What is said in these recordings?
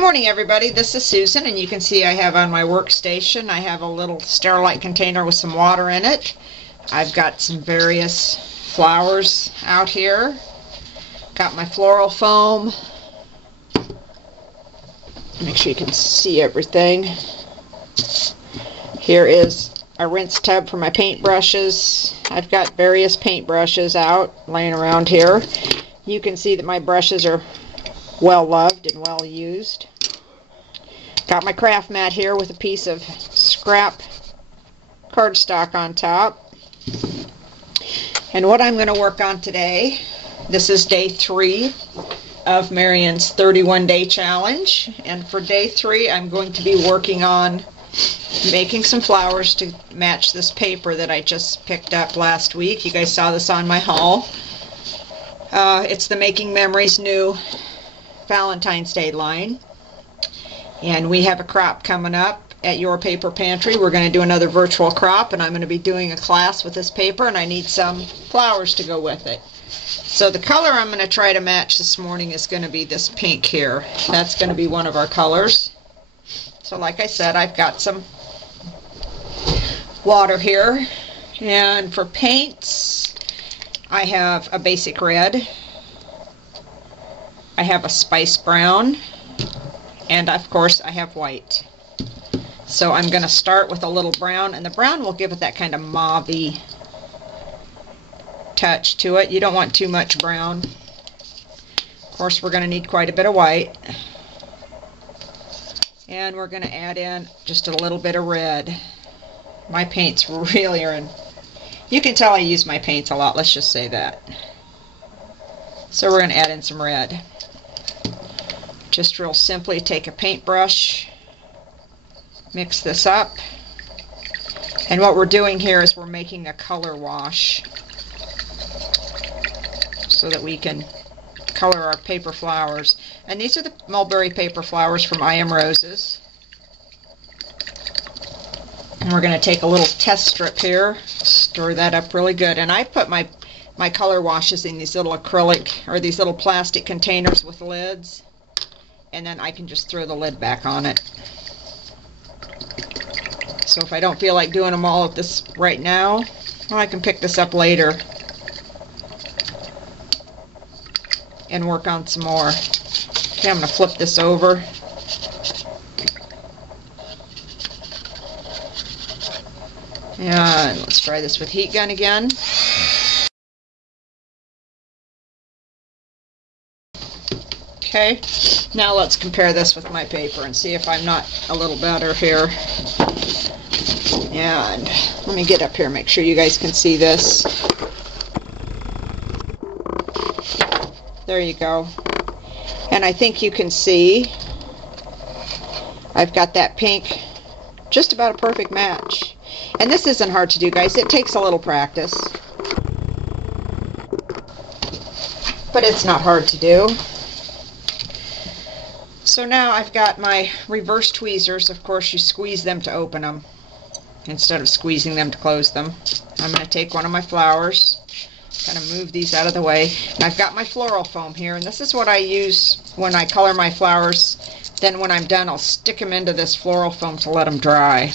Good morning, everybody. This is Susan, and you can see I have on my workstation, I have a little Sterilite container with some water in it. I've got some various flowers out here. Got my floral foam. Make sure you can see everything. Here is a rinse tub for my paint brushes. I've got various paint brushes out laying around here. You can see that my brushes are well loved and well used. Got my craft mat here with a piece of scrap cardstock on top. And what I'm going to work on today, this is day 3 of Marion's 31-day challenge. And for day 3, I'm going to be working on making some flowers to match this paper that I just picked up last week. You guys saw this on my haul. It's the Making Memories new Valentine's Day line, and we have a crop coming up at Your Paper Pantry. We're going to do another virtual crop, and I'm going to be doing a class with this paper, and I need some flowers to go with it. So the color I'm going to try to match this morning is going to be this pink here. That's going to be one of our colors. So like I said, I've got some water here, and for paints I have a basic red, I have a spice brown, and of course I have white. So I'm going to start with a little brown, and the brown will give it that kind of mauve-y touch to it. You don't want too much brown. Of course, we're going to need quite a bit of white. And we're going to add in just a little bit of red. My paints really are in... You can tell I use my paints a lot, let's just say that. So we're going to add in some red. Just real simply take a paintbrush, mix this up, and what we're doing here is we're making a color wash so that we can color our paper flowers. And these are the mulberry paper flowers from I Am Roses. And we're going to take a little test strip here, stir that up really good, and I put my color washes in these little acrylic or these little plastic containers with lids. And then I can just throw the lid back on it. So if I don't feel like doing them all at this right now, well, I can pick this up later and work on some more. Okay, I'm going to flip this over. And let's try this with heat gun again. Okay, now let's compare this with my paper and see if I'm not a little better here. And let me get up here, make sure you guys can see this. There you go. And I think you can see I've got that pink, just about a perfect match. And this isn't hard to do, guys. It takes a little practice, but it's not hard to do. So now I've got my reverse tweezers. Of course, you squeeze them to open them instead of squeezing them to close them. I'm going to take one of my flowers, kind of move these out of the way. And I've got my floral foam here, and this is what I use when I color my flowers. Then when I'm done, I'll stick them into this floral foam to let them dry.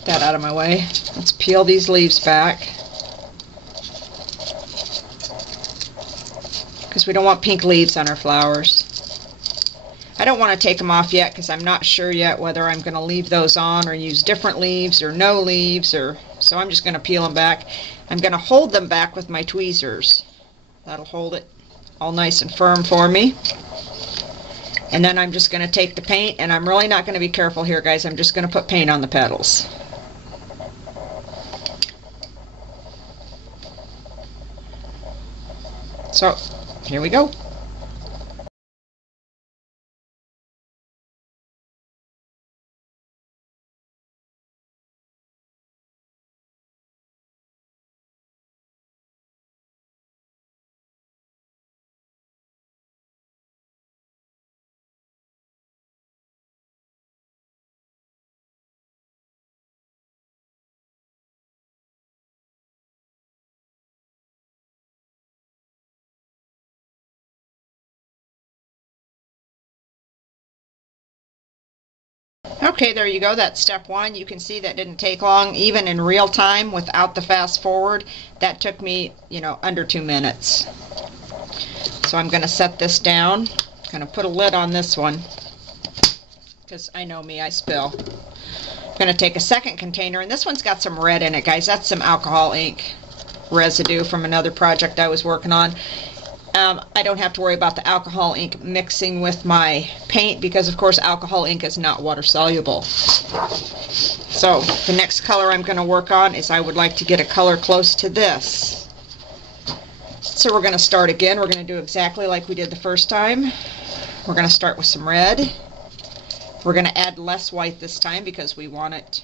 Get that out of my way. Let's peel these leaves back, because we don't want pink leaves on our flowers. I don't want to take them off yet because I'm not sure yet whether I'm going to leave those on or use different leaves or no leaves, so I'm just going to peel them back. I'm going to hold them back with my tweezers. That'll hold it all nice and firm for me. And then I'm just going to take the paint, and I'm really not going to be careful here, guys. I'm just going to put paint on the petals. So here we go. Okay, there you go. That's step one. You can see that didn't take long. Even in real time without the fast forward, that took me, under 2 minutes. So I'm going to set this down. I'm going to put a lid on this one because I know me, I spill. I'm going to take a second container, and this one's got some red in it, guys. That's some alcohol ink residue from another project I was working on. I don't have to worry about the alcohol ink mixing with my paint because, of course, alcohol ink is not water soluble. So the next color I'm going to work on is I would like to get a color close to this. So we're going to start again. We're going to do exactly like we did the first time. We're going to start with some red. We're going to add less white this time because we want it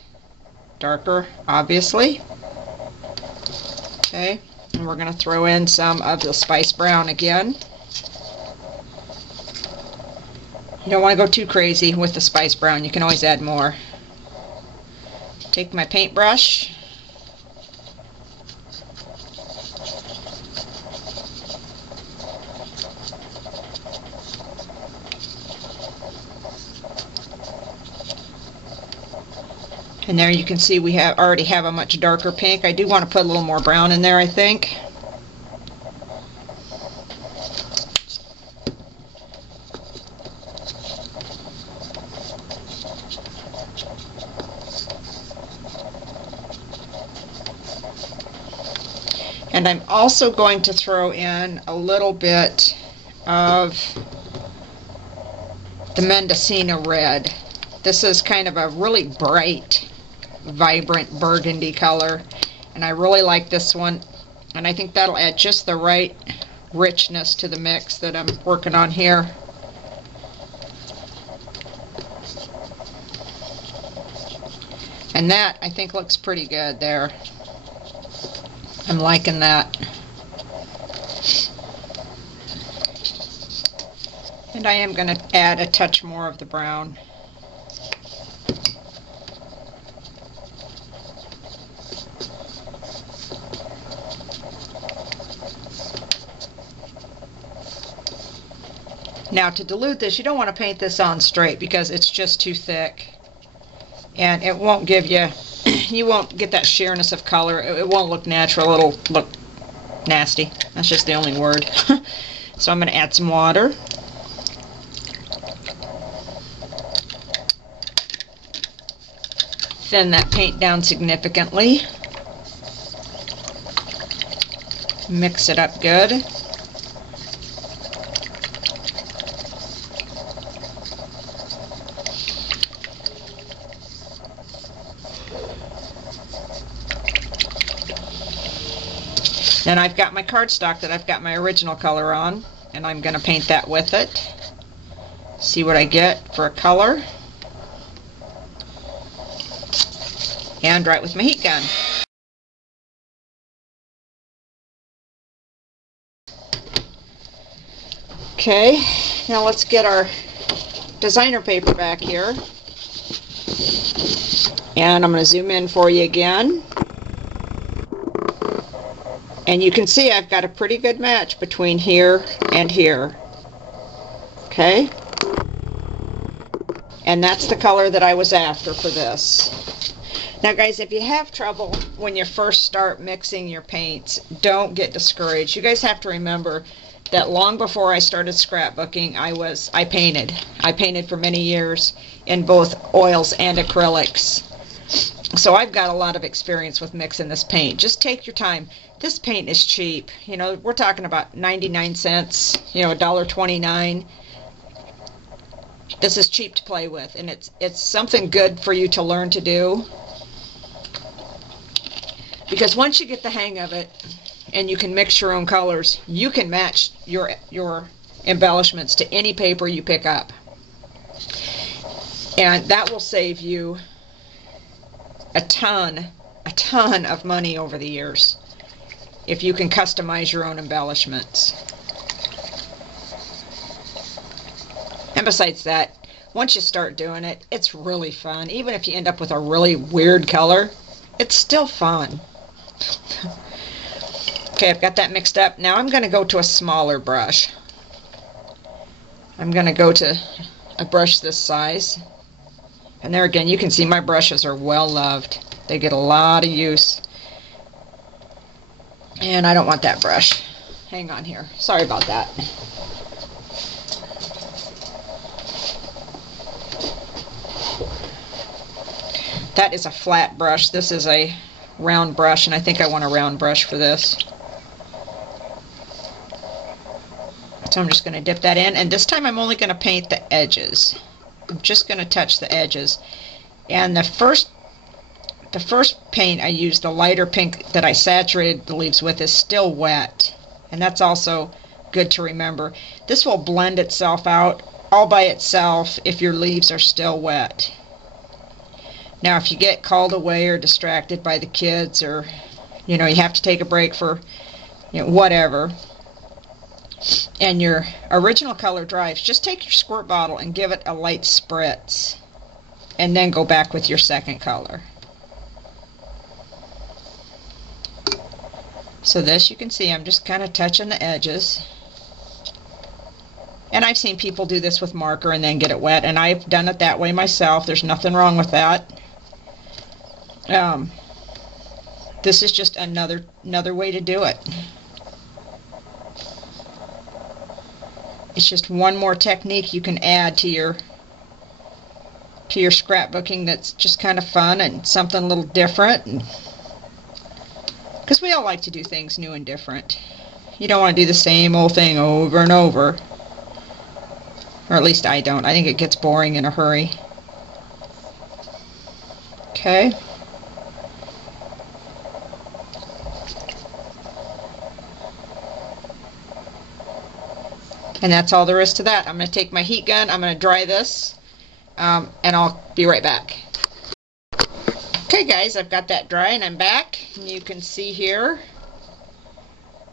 darker, obviously. Okay. And we're going to throw in some of the spice brown again. You don't want to go too crazy with the spice brown. You can always add more. Take my paintbrush. And there you can see we already have a much darker pink. I do want to put a little more brown in there, I think. And I'm also going to throw in a little bit of the Mendocino red. This is kind of a really bright, vibrant burgundy color, and I really like this one, and I think that'll add just the right richness to the mix that I'm working on here. And that, I think, looks pretty good there. I'm liking that. And I am going to add a touch more of the brown. Now to dilute this, you don't want to paint this on straight because it's just too thick. And it won't give you, you won't get that sheerness of color. It won't look natural. It'll look nasty. That's just the only word. So I'm going to add some water. Thin that paint down significantly. Mix it up good. Then I've got my cardstock that I've got my original color on, and I'm going to paint that with it. See what I get for a color. And dry it with my heat gun. Okay, now let's get our designer paper back here. And I'm going to zoom in for you again. And you can see I've got a pretty good match between here and here. Okay? And that's the color that I was after for this. Now guys, if you have trouble when you first start mixing your paints, don't get discouraged. You guys have to remember that long before I started scrapbooking, I painted. I painted for many years in both oils and acrylics. So I've got a lot of experience with mixing this paint. Just take your time. This paint is cheap. You know, we're talking about 99 cents, you know, $1.29. This is cheap to play with, and it's something good for you to learn to do. Because once you get the hang of it and you can mix your own colors, you can match your embellishments to any paper you pick up. And that will save you a ton of money over the years if you can customize your own embellishments. And besides that, once you start doing it, it's really fun. Even if you end up with a really weird color, it's still fun. Okay, I've got that mixed up. Now I'm going to go to a smaller brush. I'm going to go to a brush this size. And there again, you can see my brushes are well loved. They get a lot of use. And I don't want that brush. Hang on here. Sorry about that. That is a flat brush. This is a round brush, and I think I want a round brush for this. So I'm just going to dip that in, and this time I'm only going to paint the edges. I'm just going to touch the edges. And the first paint I used, the lighter pink that I saturated the leaves with, is still wet. And that's also good to remember. This will blend itself out all by itself if your leaves are still wet. Now if you get called away or distracted by the kids, or you have to take a break for whatever, and your original color dries, just take your squirt bottle and give it a light spritz, and then go back with your second color. So this, you can see I'm just kind of touching the edges. And I've seen people do this with marker and then get it wet, and I've done it that way myself. There's nothing wrong with that. This is just another way to do it. It's just one more technique you can add to your scrapbooking that's just kind of fun and something a little different. Because we all like to do things new and different. You don't want to do the same old thing over and over. Or at least I don't. I think it gets boring in a hurry. Okay. And that's all there is to that. I'm going to take my heat gun, I'm going to dry this, and I'll be right back. Okay guys, I've got that dry and I'm back. And you can see here,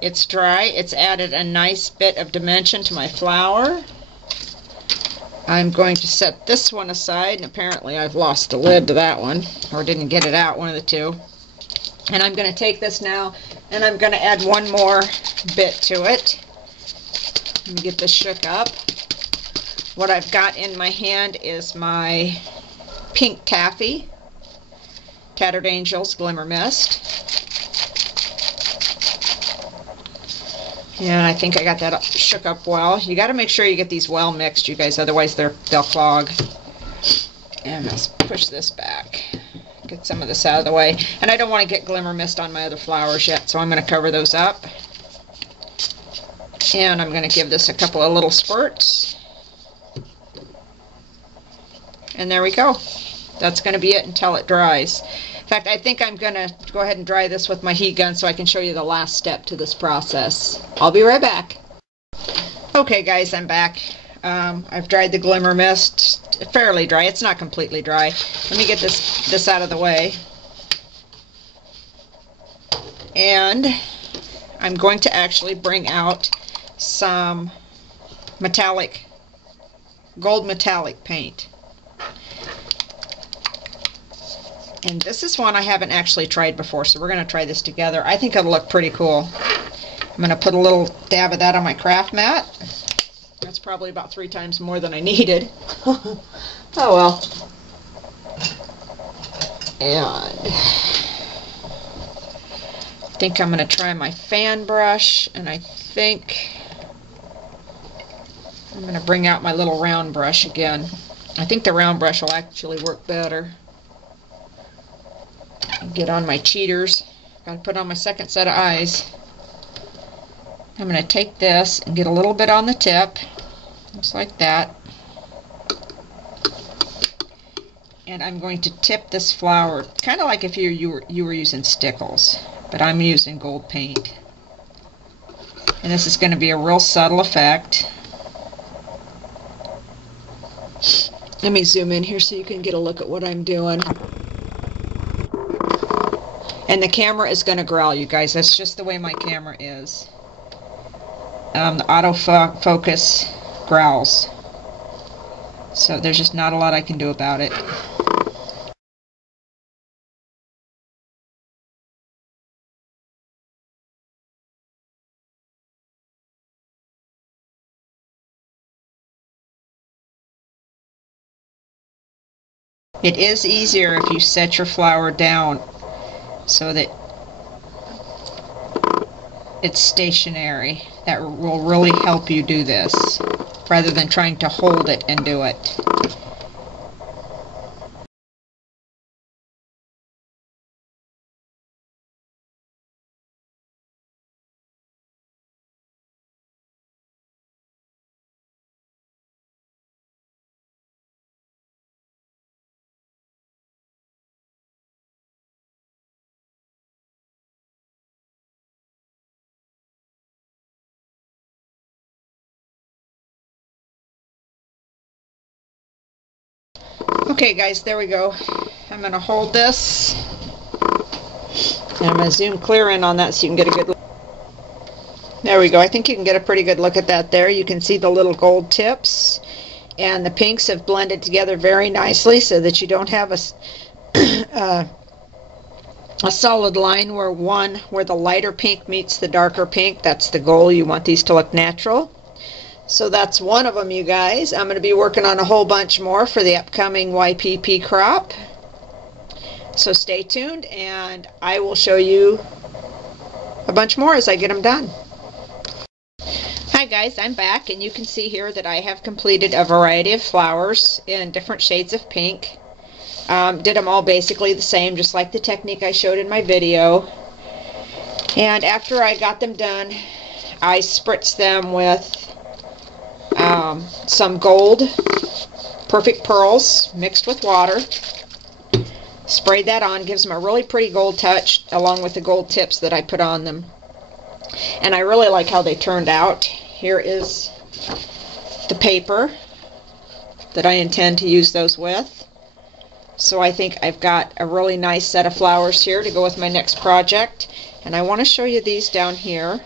it's dry. It's added a nice bit of dimension to my flower. I'm going to set this one aside, and apparently I've lost the lid to that one, or didn't get it out, one of the two. And I'm going to take this now, and I'm going to add one more bit to it. Let me get this shook up. What I've got in my hand is my pink taffy, Tattered Angels Glimmer Mist. And I think I got that shook up well. You got to make sure you get these well mixed, you guys, otherwise they'll clog. And let's push this back. Get some of this out of the way. And I don't want to get glimmer mist on my other flowers yet, so I'm going to cover those up. And I'm going to give this a couple of little spurts. And there we go. That's going to be it until it dries. In fact, I think I'm going to go ahead and dry this with my heat gun so I can show you the last step to this process. I'll be right back. Okay guys, I'm back. I've dried the glimmer mist. Fairly dry. It's not completely dry. Let me get this out of the way. And I'm going to actually bring out some gold metallic paint. And this is one I haven't actually tried before, so we're going to try this together. I think it'll look pretty cool. I'm going to put a little dab of that on my craft mat. That's probably about 3 times more than I needed. Oh well. And I think I'm going to try my fan brush, and I think I'm going to bring out my little round brush again. I think the round brush will actually work better. Get on my cheaters. Got to put on my second set of eyes. I'm going to take this and get a little bit on the tip, just like that. And I'm going to tip this flower, kind of like if you were using stickles, but I'm using gold paint. And this is going to be a real subtle effect. Let me zoom in here so you can get a look at what I'm doing. And the camera is going to growl, you guys. That's just the way my camera is. The autofocus growls. So there's just not a lot I can do about it. It is easier if you set your flower down so that it's stationary. That will really help you do this, rather than trying to hold it and do it. Okay guys, there we go. I'm going to hold this, and I'm going to zoom clear in on that so you can get a good look. There we go. I think you can get a pretty good look at that there. You can see the little gold tips, and the pinks have blended together very nicely so that you don't have a solid line where the lighter pink meets the darker pink. That's the goal. You want these to look natural. So that's one of them, you guys. I'm going to be working on a whole bunch more for the upcoming YPP crop. So stay tuned, and I will show you a bunch more as I get them done. Hi guys, I'm back, and you can see here that I have completed a variety of flowers in different shades of pink. Did them all basically the same, just like the technique I showed in my video. And after I got them done, I spritzed them with some gold perfect pearls mixed with water. Sprayed that on, gives them a really pretty gold touch along with the gold tips that I put on them. And I really like how they turned out. Here is the paper that I intend to use those with. So I think I've got a really nice set of flowers here to go with my next project. And I want to show you these down here,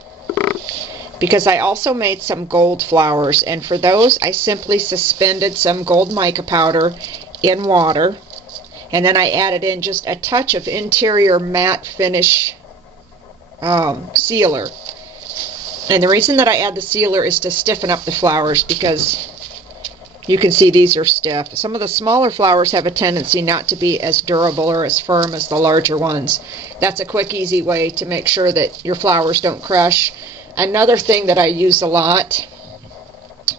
because I also made some gold flowers, and for those I simply suspended some gold mica powder in water, and then I added in just a touch of interior matte finish sealer. And the reason that I add the sealer is to stiffen up the flowers, because you can see these are stiff. Some of the smaller flowers have a tendency not to be as durable or as firm as the larger ones. That's a quick, easy way to make sure that your flowers don't crush. Another thing that I use a lot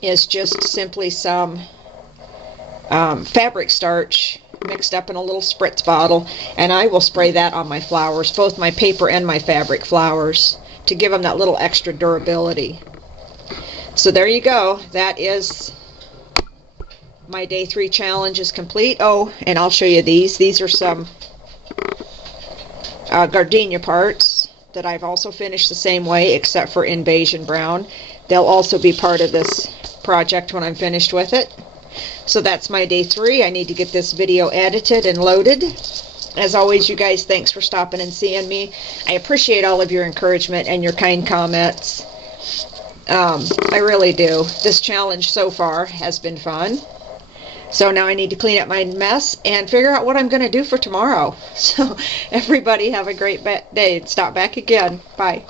is just simply some fabric starch mixed up in a little spritz bottle, and I will spray that on my flowers, both my paper and my fabric flowers, to give them that little extra durability. So there you go. That is my day 3 challenge is complete. Oh, and I'll show you these. These are some gardenia parts that I've also finished the same way, except for in beige and brown. They'll also be part of this project when I'm finished with it. So that's my day 3. I need to get this video edited and loaded. As always, you guys, thanks for stopping and seeing me. I appreciate all of your encouragement and your kind comments. I really do. This challenge so far has been fun. So now I need to clean up my mess and figure out what I'm going to do for tomorrow. So everybody have a great day. Stop back again. Bye.